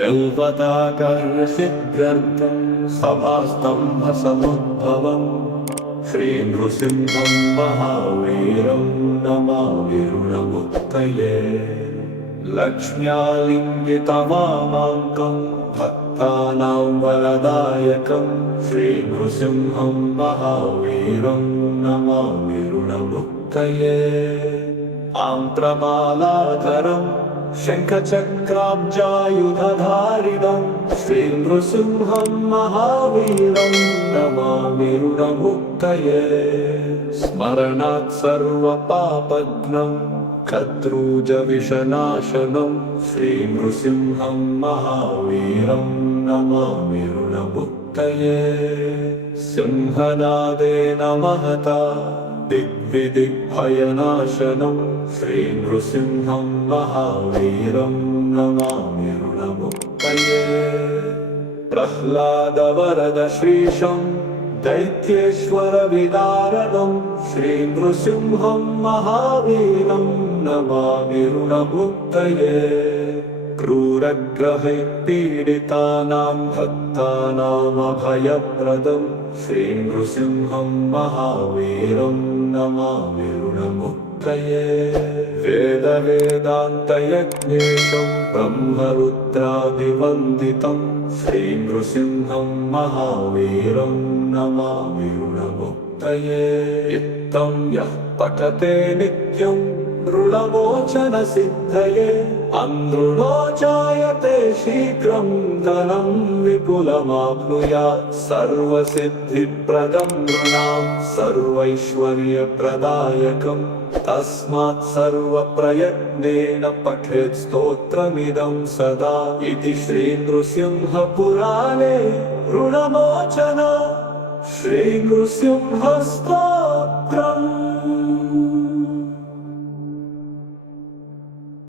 सिद्ध्यर्थं सभास्तम्भसमुद्भवम् श्रीनृसिंहं महावीरं नमाविरुणमुत्तये रुणमुक्तये भक्तानां वरदायकं श्रीनृसिंहं महावीरं नमामिणमुक्तये आन्त्रमालाधरम् शङ्खचक्राब्जायुधधारिदम् श्रीनृसिंहम् महावीरम् नमामि रुणभुक्तये स्मरणात् सर्वपापघ्नम् कर्तृजविषनाशनम् श्रीनृसिंहम् महावीरम् नमामि रुणभुक्तये सिंहनादेन महता विदिग्भयनाशनम् श्रीनृसिंहम् महावीरम् न मामि प्रह्लादवरद प्रह्लादवरदशीर्षम् दैत्येश्वर विनारदम् श्रीनृसिंहम् महावीरम् नमामि मामि रुणमुक्तये क्रूरग्रहे पीडितानाम् भक्तानामभयव्रदम् श्रीनृसिंहम् महावीरम् नमामिणमु तये वेदवेदान्तयज्ञेशम् ब्रह्मरुद्राधिवन्दितम् श्रीनृसिंहम् महावीरम् नमा विरुणमु तयेत्थम् यः पठते नित्यम् ऋणमोचन सिद्धये शीघ्रं धनं विपुलमाप्नुयात् सर्वसिद्धिप्रदं नृणां सर्वैश्वर्यप्रदायकम् तस्मात् सर्वप्रयत्नेन पठेत् स्तोत्रमिदं सदा इति श्रीनृसिंहपुराणे ऋणमोचन श्रीनृसिंहस्तोत्रम्